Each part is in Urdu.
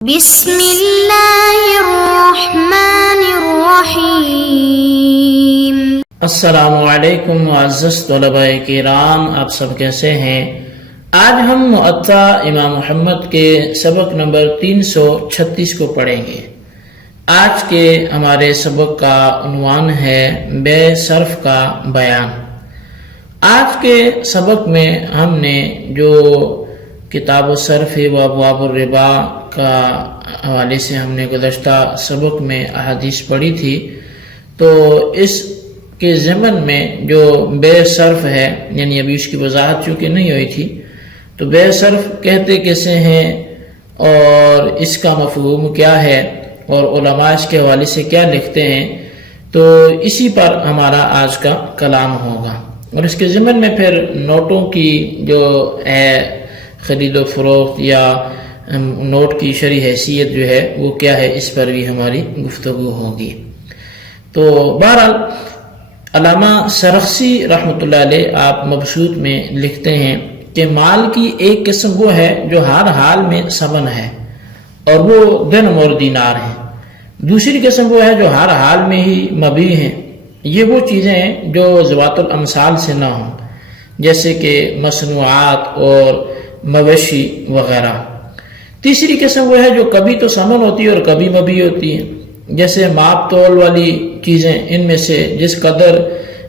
بسم اللہ الرحمن الرحیم۔ السلام علیکم معزز طلباء کرام، آپ سب کیسے ہیں؟ آج ہم معطا امام محمد کے سبق نمبر 336 کو پڑھیں گے۔ آج کے ہمارے سبق کا عنوان ہے بے صرف کا بیان۔ آج کے سبق میں ہم نے جو کتاب الصرف و ابواب الربا کا حوالے سے ہم نے گزشتہ سبق میں احادیث پڑھی تھی، تو اس کے ضمن میں جو بے صرف ہے، یعنی ابھی اس کی وضاحت چونکہ نہیں ہوئی تھی، تو بے صرف کہتے کیسے ہیں اور اس کا مفہوم کیا ہے اور علماء اس کے حوالے سے کیا لکھتے ہیں، تو اسی پر ہمارا آج کا کلام ہوگا۔ اور اس کے ضمن میں پھر نوٹوں کی جو ہے خرید و فروخت یا نوٹ کی شرعی حیثیت جو ہے وہ کیا ہے، اس پر بھی ہماری گفتگو ہوگی۔ تو بہرحال علامہ سرخسی رحمۃ اللہ علیہ آپ مبسوط میں لکھتے ہیں کہ مال کی ایک قسم وہ ہے جو ہر حال میں ثمن ہے اور وہ درہم اور دینار ہیں، دوسری قسم وہ ہے جو ہر حال میں ہی مبیع ہیں، یہ وہ چیزیں ہیں جو ذوات الامثال سے نہ ہوں، جیسے کہ مصنوعات اور مویشی وغیرہ۔ تیسری قسم وہ ہے جو کبھی تو ثمن ہوتی ہے اور کبھی مبیع ہوتی ہے، جیسے ماپ تول والی چیزیں، ان میں سے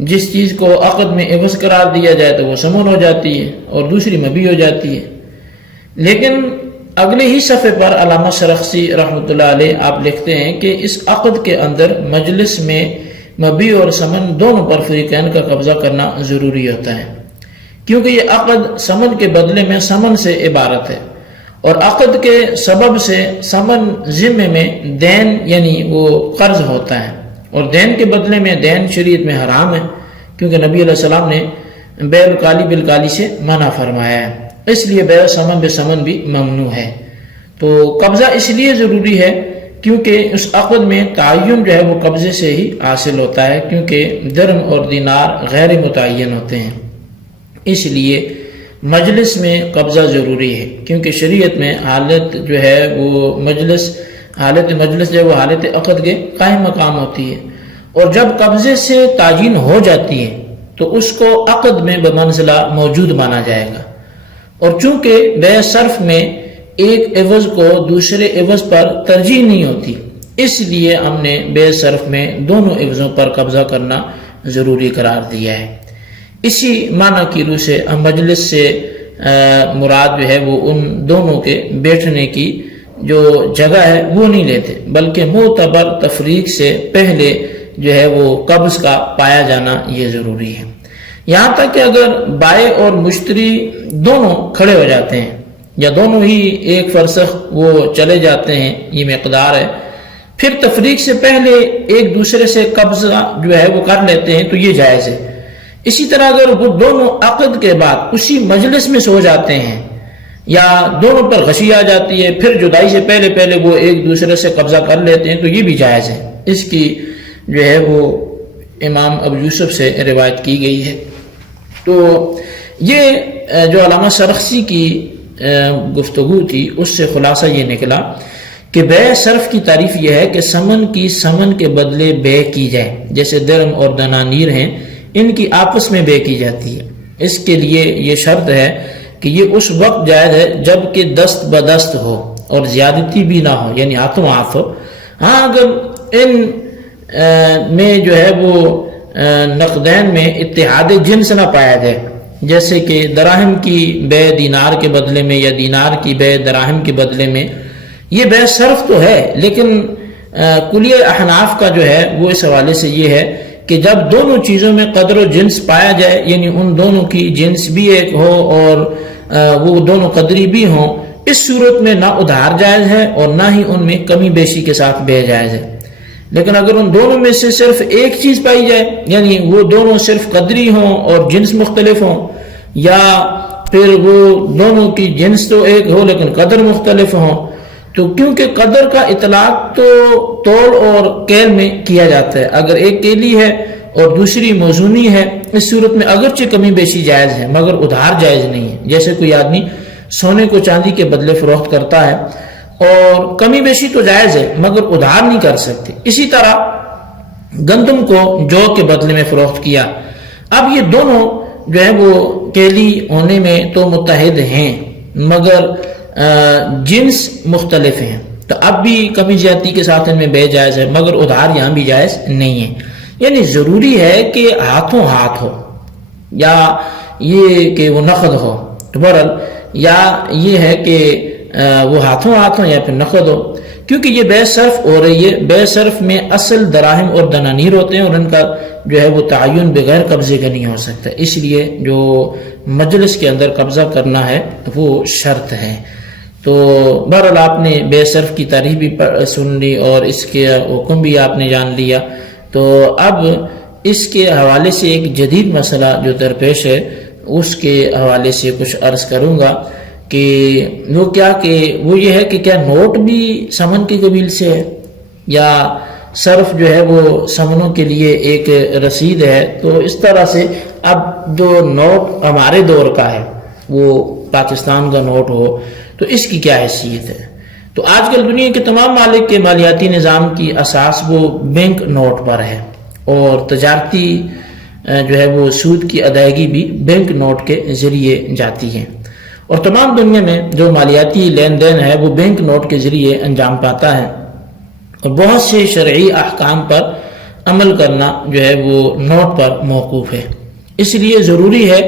جس چیز کو عقد میں عوض قرار دیا جائے تو وہ ثمن ہو جاتی ہے اور دوسری مبیع ہو جاتی ہے۔ لیکن اگلے ہی صفحے پر علامہ سرخسی رحمۃ اللہ علیہ آپ لکھتے ہیں کہ اس عقد کے اندر مجلس میں مبیع اور ثمن دونوں پر فریقین کا قبضہ کرنا ضروری ہوتا ہے، کیونکہ یہ عقد ثمن کے بدلے میں ثمن سے عبارت ہے، اور عقد کے سبب سے ثمن ذمے میں دین یعنی وہ قرض ہوتا ہے، اور دین کے بدلے میں دین شریعت میں حرام ہے، کیونکہ نبی علیہ السلام نے بیع الکالی بالکالی سے منع فرمایا ہے، اس لیے بیع ثمن بے ثمن بھی ممنوع ہے۔ تو قبضہ اس لیے ضروری ہے کیونکہ اس عقد میں تعین جو ہے وہ قبضے سے ہی حاصل ہوتا ہے، کیونکہ درہم اور دینار غیر متعین ہوتے ہیں، اس لیے مجلس میں قبضہ ضروری ہے، کیونکہ شریعت میں حالت جو ہے وہ حالت مجلس جو ہے وہ حالت عقد کے قائم مقام ہوتی ہے، اور جب قبضے سے تعین ہو جاتی ہے تو اس کو عقد میں بمنزلہ موجود مانا جائے گا، اور چونکہ بے صرف میں ایک عوض کو دوسرے عوض پر ترجیح نہیں ہوتی، اس لیے ہم نے بے صرف میں دونوں عوضوں پر قبضہ کرنا ضروری قرار دیا ہے۔ اسی معنی کی روح سے ہم مجلس سے مراد جو ہے وہ ان دونوں کے بیٹھنے کی جو جگہ ہے وہ نہیں لیتے، بلکہ معتبر تفریق سے پہلے جو ہے وہ قبض کا پایا جانا یہ ضروری ہے۔ یہاں تک کہ اگر بائع اور مشتری دونوں کھڑے ہو جاتے ہیں یا دونوں ہی ایک فرسخ وہ چلے جاتے ہیں، یہ مقدار ہے، پھر تفریق سے پہلے ایک دوسرے سے قبضہ جو ہے وہ کر لیتے ہیں تو یہ جائز ہے۔ اسی طرح اگر وہ دونوں عقد کے بعد اسی مجلس میں سو جاتے ہیں یا دونوں پر غشی آ جاتی ہے، پھر جدائی سے پہلے وہ ایک دوسرے سے قبضہ کر لیتے ہیں تو یہ بھی جائز ہے۔ اس کی جو ہے وہ امام ابو یوسف سے روایت کی گئی ہے۔ تو یہ جو علامہ سرخسی کی گفتگو تھی اس سے خلاصہ یہ نکلا کہ بے صرف کی تعریف یہ ہے کہ ثمن کی ثمن کے بدلے بے کی جائے، جیسے درہم اور دنانیر ہیں، ان کی آپس میں بے کی جاتی ہے۔ اس کے لیے یہ شرط ہے کہ یہ اس وقت جائز ہے جب کہ دست بدست ہو اور زیادتی بھی نہ ہو، یعنی ہاتھوں ہاتھ ہو۔ ہاں اگر ان میں جو ہے وہ نقدین میں اتحاد جنس نہ پایا جائے، جیسے کہ دراہم کی بے دینار کے بدلے میں یا دینار کی بے دراہم کے بدلے میں، یہ بے صرف تو ہے، لیکن کلیہ احناف کا جو ہے وہ اس حوالے سے یہ ہے کہ جب دونوں چیزوں میں قدر و جنس پایا جائے، یعنی ان دونوں کی جنس بھی ایک ہو اور وہ دونوں قدری بھی ہوں، اس صورت میں نہ ادھار جائز ہے اور نہ ہی ان میں کمی بیشی کے ساتھ بے جائز ہے۔ لیکن اگر ان دونوں میں سے صرف ایک چیز پائی جائے، یعنی وہ دونوں صرف قدری ہوں اور جنس مختلف ہوں، یا پھر وہ دونوں کی جنس تو ایک ہو لیکن قدر مختلف ہوں، تو کیونکہ قدر کا اطلاق تو تول اور کیل میں کیا جاتا ہے، اگر ایک کیلی ہے اور دوسری موزونی ہے، اس صورت میں اگرچہ کمی بیشی جائز ہے مگر ادھار جائز نہیں ہے۔ جیسے کوئی آدمی سونے کو چاندی کے بدلے فروخت کرتا ہے اور کمی بیشی تو جائز ہے مگر ادھار نہیں کر سکتے۔ اسی طرح گندم کو جو کے بدلے میں فروخت کیا، اب یہ دونوں جو ہے وہ کیلی ہونے میں تو متحد ہیں مگر جنس مختلف ہیں، تو اب بھی کمی زیادتی کے ساتھ ان میں بے جائز ہے مگر ادھار یہاں بھی جائز نہیں ہے۔ یعنی ضروری ہے کہ ہاتھوں ہاتھ ہو، یا یہ کہ وہ نقد ہو، بہرحال یا یہ ہے کہ وہ ہاتھوں ہاتھ ہو یا پھر نقد ہو، کیونکہ یہ بے صرف ہو رہی ہے۔ بے صرف میں اصل دراہم اور دنانیر ہوتے ہیں اور ان کا جو ہے وہ تعین بغیر قبضے کا نہیں ہو سکتا، اس لیے جو مجلس کے اندر قبضہ کرنا ہے وہ شرط ہے۔ تو بہرحال آپ نے بے صرف کی تعریف بھی سن لی اور اس کے حکم بھی آپ نے جان لیا، تو اب اس کے حوالے سے ایک جدید مسئلہ جو درپیش ہے اس کے حوالے سے کچھ عرض کروں گا کہ وہ کیا کہ وہ یہ ہے کہ کیا نوٹ بھی سمن کی قبیل سے ہے، یا صرف جو ہے وہ سمنوں کے لیے ایک رسید ہے۔ تو اس طرح سے اب جو نوٹ ہمارے دور کا ہے وہ پاکستان کا نوٹ ہو تو اس کی کیا حیثیت ہے؟ تو آج کل دنیا کے تمام ممالک کے مالیاتی نظام کی اساس وہ بینک نوٹ پر ہے، اور تجارتی جو ہے وہ سود کی ادائیگی بھی بینک نوٹ کے ذریعے جاتی ہے، اور تمام دنیا میں جو مالیاتی لین دین ہے وہ بینک نوٹ کے ذریعے انجام پاتا ہے، اور بہت سے شرعی احکام پر عمل کرنا جو ہے وہ نوٹ پر موقوف ہے۔ اس لیے ضروری ہے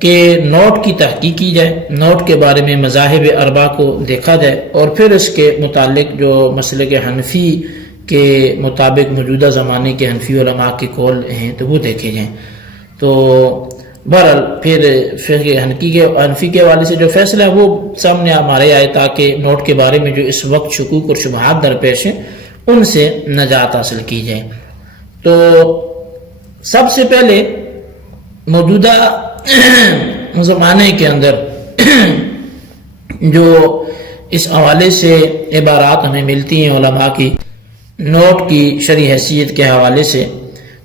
کہ نوٹ کی تحقیق کی جائے، نوٹ کے بارے میں مذاہب اربعہ کو دیکھا جائے، اور پھر اس کے متعلق جو مسلک حنفی کے مطابق موجودہ زمانے کے حنفی علماء کے قول ہیں تو وہ دیکھے جائیں۔ تو بہرحال پھر فقہ حنفی کے حوالے سے جو فیصلہ ہے وہ سامنے ہمارے آئے تاکہ نوٹ کے بارے میں جو اس وقت شکوک اور شبہات درپیش ہیں ان سے نجات حاصل کی جائے۔ تو سب سے پہلے موجودہ زمانے کے اندر جو اس حوالے سے عبارات ہمیں ملتی ہیں علماء کی نوٹ کی شرعی حیثیت کے حوالے سے،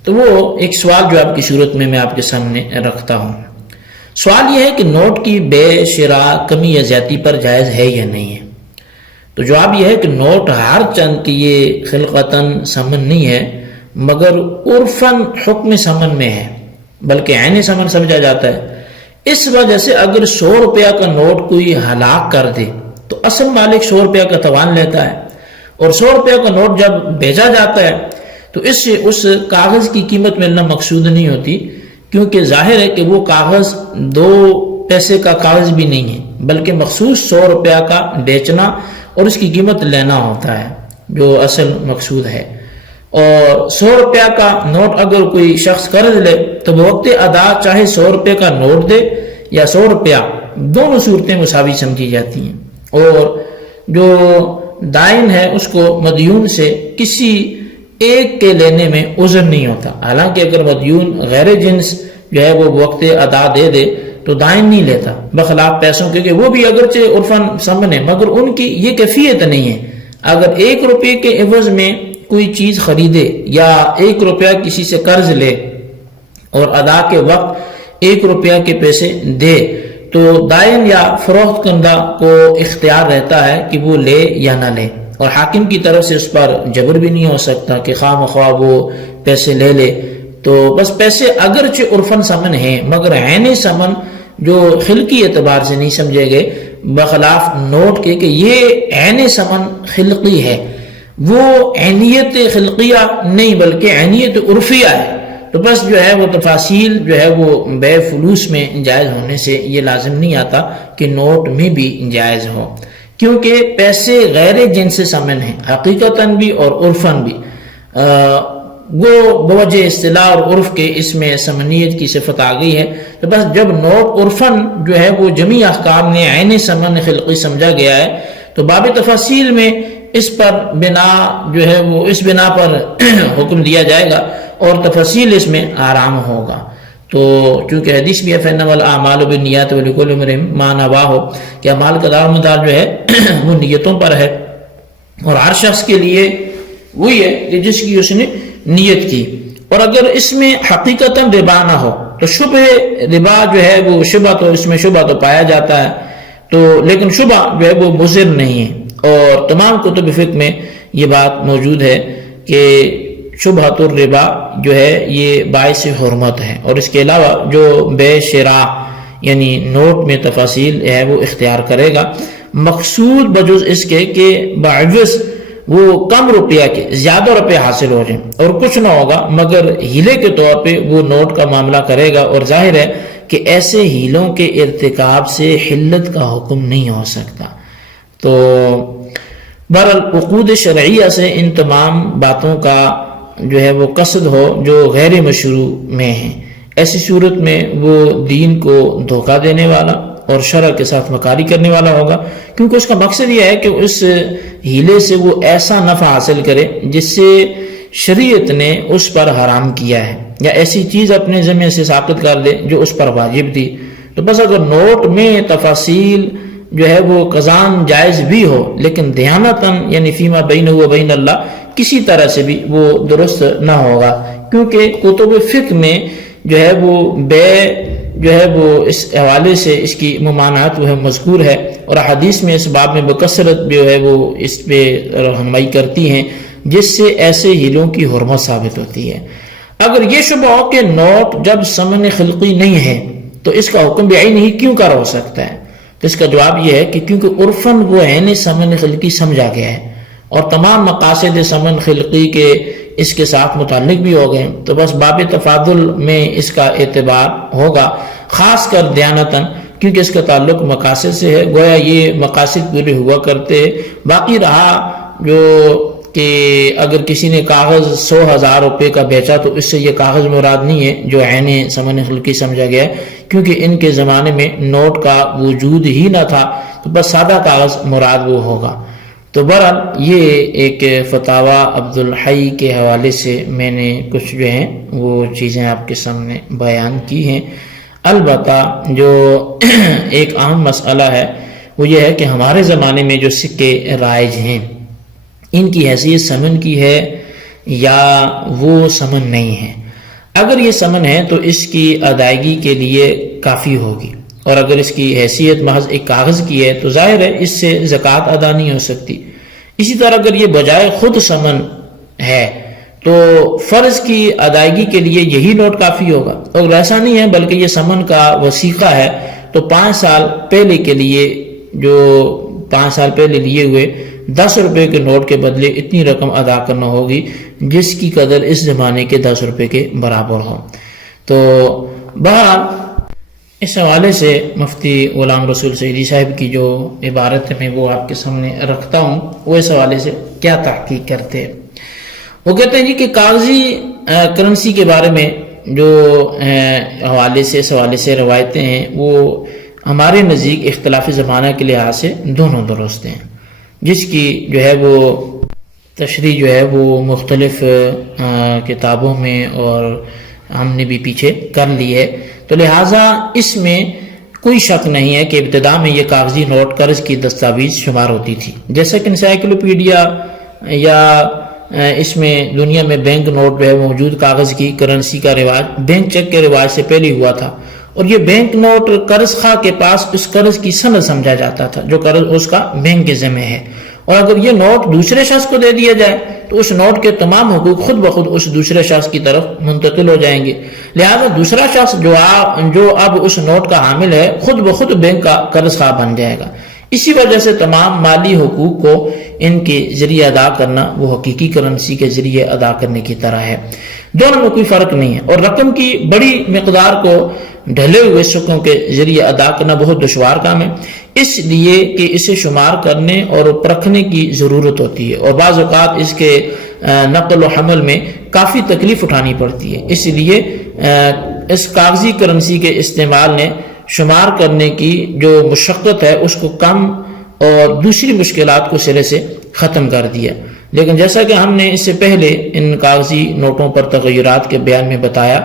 تو وہ ایک سوال جو آپ کی صورت میں آپ کے سامنے رکھتا ہوں۔ سوال یہ ہے کہ نوٹ کی بے شراء کمی یا زیادتی پر جائز ہے یا نہیں ہے؟ تو جواب یہ ہے کہ نوٹ ہر چند کی یہ خلقتاً ثمن نہیں ہے مگر عرفاً حکم ثمن میں ہے، بلکہ عین ثمن سمجھا جاتا ہے۔ اس وجہ سے اگر 100 روپیہ کا نوٹ کوئی ہلاک کر دے تو اصل مالک 100 روپیہ کا توان لیتا ہے، اور 100 روپیہ کا نوٹ جب بھیجا جاتا ہے تو اس سے اس کاغذ کی قیمت ملنا مقصود نہیں ہوتی، کیونکہ ظاہر ہے کہ وہ کاغذ 2 پیسے کا کاغذ بھی نہیں ہے بلکہ مخصوص 100 روپیہ کا بیچنا اور اس کی قیمت لینا ہوتا ہے جو اصل مقصود ہے۔ اور 100 روپیہ کا نوٹ اگر کوئی شخص قرض لے تو بوقت ادا چاہے 100 روپے کا نوٹ دے یا 100 روپیہ، دونوں صورتیں مساوی سمجھی جاتی ہیں، اور جو دائن ہے اس کو مدیون سے کسی ایک کے لینے میں عذر نہیں ہوتا۔ حالانکہ اگر مدیون غیر جنس جو ہے وہ وقت ادا دے دے تو دائن نہیں لیتا، بخلاف پیسوں کے کہ وہ بھی اگرچہ عرفاً ثمن ہے مگر ان کی یہ کیفیت نہیں ہے۔ اگر 1 روپے کے عوض میں کوئی چیز خریدے یا 1 روپیہ کسی سے قرض لے اور ادا کے وقت 1 روپیہ کے پیسے دے تو دائن یا فروخت کنندہ کو اختیار رہتا ہے کہ وہ لے یا نہ لے، اور حاکم کی طرف سے اس پر جبر بھی نہیں ہو سکتا کہ خواہ مخواہ وہ پیسے لے لے۔ تو بس پیسے اگرچہ عرفاً ثمن ہیں مگر عین ثمن جو خلقی اعتبار سے نہیں سمجھے گئے، بخلاف نوٹ کے کہ یہ عین ثمن خلقی ہے، وہ عینیت خلقیہ نہیں بلکہ عینیت عرفیہ ہے۔ تو بس جو ہے وہ تفاصیل جو ہے وہ بے فلوس میں جائز ہونے سے یہ لازم نہیں آتا کہ نوٹ میں بھی جائز ہو، کیونکہ پیسے غیر جنس ثمن ہیں حقیقتاً بھی اور عرفاً بھی۔ وہ بوجہ اصطلاح اور عرف کے اس میں ثمنیت کی صفت آ گئی ہے، تو بس جب نوٹ عرفاً جو ہے وہ جمیع احکام نے عین ثمن خلقی سمجھا گیا ہے تو باب تفاصیل میں اس پر بنا جو ہے وہ اس بنا پر حکم دیا جائے گا اور تفاصیل اس میں آرام ہوگا۔ تو چونکہ حدیث بھی ہے فإنما الأعمال بالنیات ولکل امرئ ما نویٰ، کہ اعمال کا دار مدار جو ہے وہ نیتوں پر ہے، اور ہر شخص کے لیے وہی ہے کہ جس کی اس نے نیت کی۔ اور اگر اس میں حقیقتاً ربا نہ ہو تو شبہ ربا جو ہے وہ شبہ تو اس میں شبہ تو پایا جاتا ہے، تو لیکن شبہ جو ہے وہ مضر نہیں ہے، اور تمام کتب فقہ میں یہ بات موجود ہے کہ شبہۃ الربا جو ہے یہ باعث حرمت ہے، اور اس کے علاوہ جو بے شراء یعنی نوٹ میں تفاصیل ہے وہ اختیار کرے گا، مقصود بجز اس کے کہ بعوض وہ کم روپیہ کے زیادہ روپے حاصل ہو جائیں اور کچھ نہ ہوگا مگر ہیلے کے طور پہ وہ نوٹ کا معاملہ کرے گا، اور ظاہر ہے کہ ایسے ہیلوں کے ارتکاب سے حلت کا حکم نہیں ہو سکتا۔ تو بہرحال عقود شرعیہ سے ان تمام باتوں کا جو ہے وہ قصد ہو جو غیر مشروع میں ہیں، ایسی صورت میں وہ دین کو دھوکہ دینے والا اور شرع کے ساتھ مکاری کرنے والا ہوگا، کیونکہ اس کا مقصد یہ ہے کہ اس ہیلے سے وہ ایسا نفع حاصل کرے جس سے شریعت نے اس پر حرام کیا ہے، یا ایسی چیز اپنے ذمہ سے ثابت کر دے جو اس پر واجب تھی۔ تو بس اگر نوٹ میں تفاصیل جو ہے وہ قضان جائز بھی ہو لیکن دیانتاً یعنی فیما بینہ و بین اللہ کسی طرح سے بھی وہ درست نہ ہوگا، کیونکہ کتب فقہ میں جو ہے وہ بے جو ہے وہ اس حوالے سے اس کی ممانعت وہ ہے مذکور ہے، اور حدیث میں اس باب میں بکثرت جو ہے وہ اس پہ رہنمائی کرتی ہیں جس سے ایسے ہیلوں کی حرمت ثابت ہوتی ہے۔ اگر یہ شبہ ہو کہ نوٹ جب ثمن خلقی نہیں ہے تو اس کا حکم بعین ہی کیوں کر ہو سکتا ہے، تو اس کا جواب یہ ہے کہ کیونکہ عرفاً وہ عین ثمن خلقی سمجھا گیا ہے اور تمام مقاصد ثمن خلقی کے اس کے ساتھ متعلق بھی ہو گئے، تو بس باب تفاضل میں اس کا اعتبار ہوگا، خاص کر دیانتاً کیونکہ اس کا تعلق مقاصد سے ہے، گویا یہ مقاصد پورے ہوا کرتے۔ باقی رہا جو کہ اگر کسی نے کاغذ 100,000 روپے کا بیچا تو اس سے یہ کاغذ مراد نہیں ہے جو عین ثمن خلقی سمجھا گیا ہے، کیونکہ ان کے زمانے میں نوٹ کا وجود ہی نہ تھا، تو بس سادہ کاغذ مراد وہ ہوگا۔ تو بہرحال یہ ایک فتاوی عبدالحی کے حوالے سے میں نے کچھ جو ہیں وہ چیزیں آپ کے سامنے بیان کی ہیں۔ البتہ جو ایک اہم مسئلہ ہے وہ یہ ہے کہ ہمارے زمانے میں جو سکے رائج ہیں ان کی حیثیت ثمن کی ہے یا وہ ثمن نہیں ہے۔ اگر یہ ثمن ہے تو اس کی ادائیگی کے لیے کافی ہوگی، اور اگر اس کی حیثیت محض ایک کاغذ کی ہے تو ظاہر ہے اس سے زکوٰۃ ادا نہیں ہو سکتی۔ اسی طرح اگر یہ بجائے خود ثمن ہے تو فرض کی ادائیگی کے لیے یہی نوٹ کافی ہوگا، اور ایسا نہیں ہے بلکہ یہ ثمن کا وثیقہ ہے، تو 5 سال پہلے کے لیے جو 5 سال پہلے لیے ہوئے 10 روپے کے نوٹ کے بدلے اتنی رقم ادا کرنا ہوگی جس کی قدر اس زمانے کے 10 روپے کے برابر ہو۔ تو بہرحال اس حوالے سے مفتی غلام رسول سعیدی صاحب کی جو عبارت میں وہ آپ کے سامنے رکھتا ہوں، وہ اس حوالے سے کیا تحقیق کرتے ہیں۔ وہ کہتے ہیں جی کہ کاغذی کرنسی کے بارے میں جو حوالے سے اس حوالے سے روایتیں ہیں وہ ہمارے نزدیک اختلاف زمانہ کے لحاظ سے دونوں درست ہیں، جس کی جو ہے وہ تشریح جو ہے وہ مختلف کتابوں میں اور ہم نے بھی پیچھے کر لی ہے، تو لہٰذا اس میں کوئی شک نہیں ہے کہ ابتدا میں یہ کاغذی نوٹ قرض کی دستاویز شمار ہوتی تھی، جیسا کہ انسائکلوپیڈیا یا اس میں دنیا میں بینک نوٹ جو ہے موجود کاغذ کی کرنسی کا رواج بینک چیک کے رواج سے پہلے ہوا تھا، اور یہ بینک نوٹ قرض خواہ کے پاس اس قرض کی سند سمجھا جاتا تھا جو قرض اس کا بینک کے ذمہ ہے، اور اگر یہ نوٹ دوسرے شخص کو دے دیا جائے تو اس نوٹ کے تمام حقوق خود بخود اس دوسرے شخص کی طرف منتقل ہو جائیں گے، لہذا دوسرا شخص جو اب اس نوٹ کا حامل ہے خود بخود بینک کا قرض خواہ بن جائے گا۔ اسی وجہ سے تمام مالی حقوق کو ان کے ذریعے ادا کرنا وہ حقیقی کرنسی کے ذریعے ادا کرنے کی طرح ہے، دونوں میں کوئی فرق نہیں ہے، اور رقم کی بڑی مقدار کو ڈھلے ہوئے سکوں کے ذریعے ادا کرنا بہت دشوار کام ہے، اس لیے کہ اسے شمار کرنے اور پرکھنے کی ضرورت ہوتی ہے، اور بعض اوقات اس کے نقل و حمل میں کافی تکلیف اٹھانی پڑتی ہے، اس لیے اس کاغذی کرنسی کے استعمال نے شمار کرنے کی جو مشقت ہے اس کو کم اور دوسری مشکلات کو سرے سے ختم کر دیا۔ لیکن جیسا کہ ہم نے اس سے پہلے ان کاغذی نوٹوں پر تغیرات کے بیان میں بتایا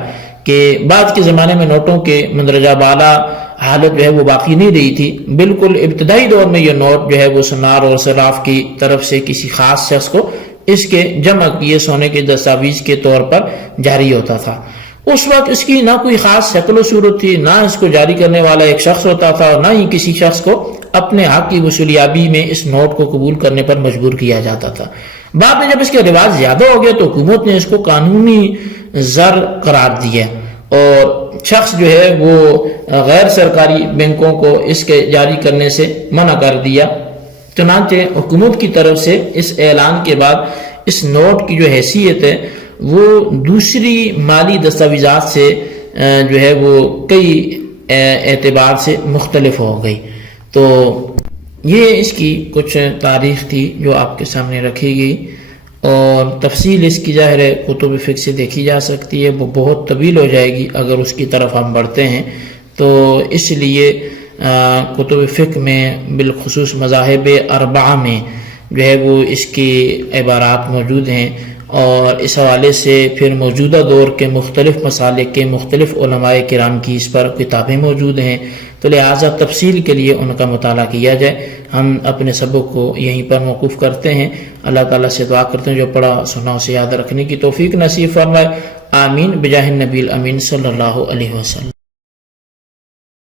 کہ بعد کے زمانے میں نوٹوں کے مندرجہ بالا حالت جو ہے وہ باقی نہیں رہی تھی، بالکل ابتدائی دور میں یہ نوٹ جو ہے وہ سنار اور صراف کی طرف سے کسی خاص شخص کو اس کے جمع کیے سونے کے دستاویز کے طور پر جاری ہوتا تھا۔ اس وقت اس کی نہ کوئی خاص شکل و صورت تھی، نہ اس کو جاری کرنے والا ایک شخص ہوتا تھا، اور نہ ہی کسی شخص کو اپنے حق کی وصولیابی میں اس نوٹ کو قبول کرنے پر مجبور کیا جاتا تھا۔ بعد میں جب اس کے رواج زیادہ ہو گئے تو حکومت نے اس کو قانونی زر قرار دیا، اور شخص جو ہے وہ غیر سرکاری بینکوں کو اس کے جاری کرنے سے منع کر دیا۔ چنانچہ حکومت کی طرف سے اس اعلان کے بعد اس نوٹ کی جو حیثیت ہے وہ دوسری مالی دستاویزات سے جو ہے وہ کئی اعتبار سے مختلف ہو گئی۔ تو یہ اس کی کچھ تاریخ تھی جو آپ کے سامنے رکھی گئی، اور تفصیل اس کی ظاہر ہے کتب فقہ سے دیکھی جا سکتی ہے، وہ بہت طویل ہو جائے گی اگر اس کی طرف ہم بڑھتے ہیں، تو اس لیے کتب فقہ میں بالخصوص مذاہب اربعہ میں جو ہے وہ اس کی عبارات موجود ہیں، اور اس حوالے سے پھر موجودہ دور کے مختلف مسالک کے مختلف علماء کرام کی اس پر کتابیں موجود ہیں، تو لہٰذا تفصیل کے لیے ان کا مطالعہ کیا جائے۔ ہم اپنے سبق کو یہیں پر موقوف کرتے ہیں۔ اللہ تعالیٰ سے دعا کرتے ہیں جو پڑھا سنا اسے یاد رکھنے کی توفیق نصیب فرمائے۔ آمین بجاہ النبی الامین صلی اللہ علیہ وسلم۔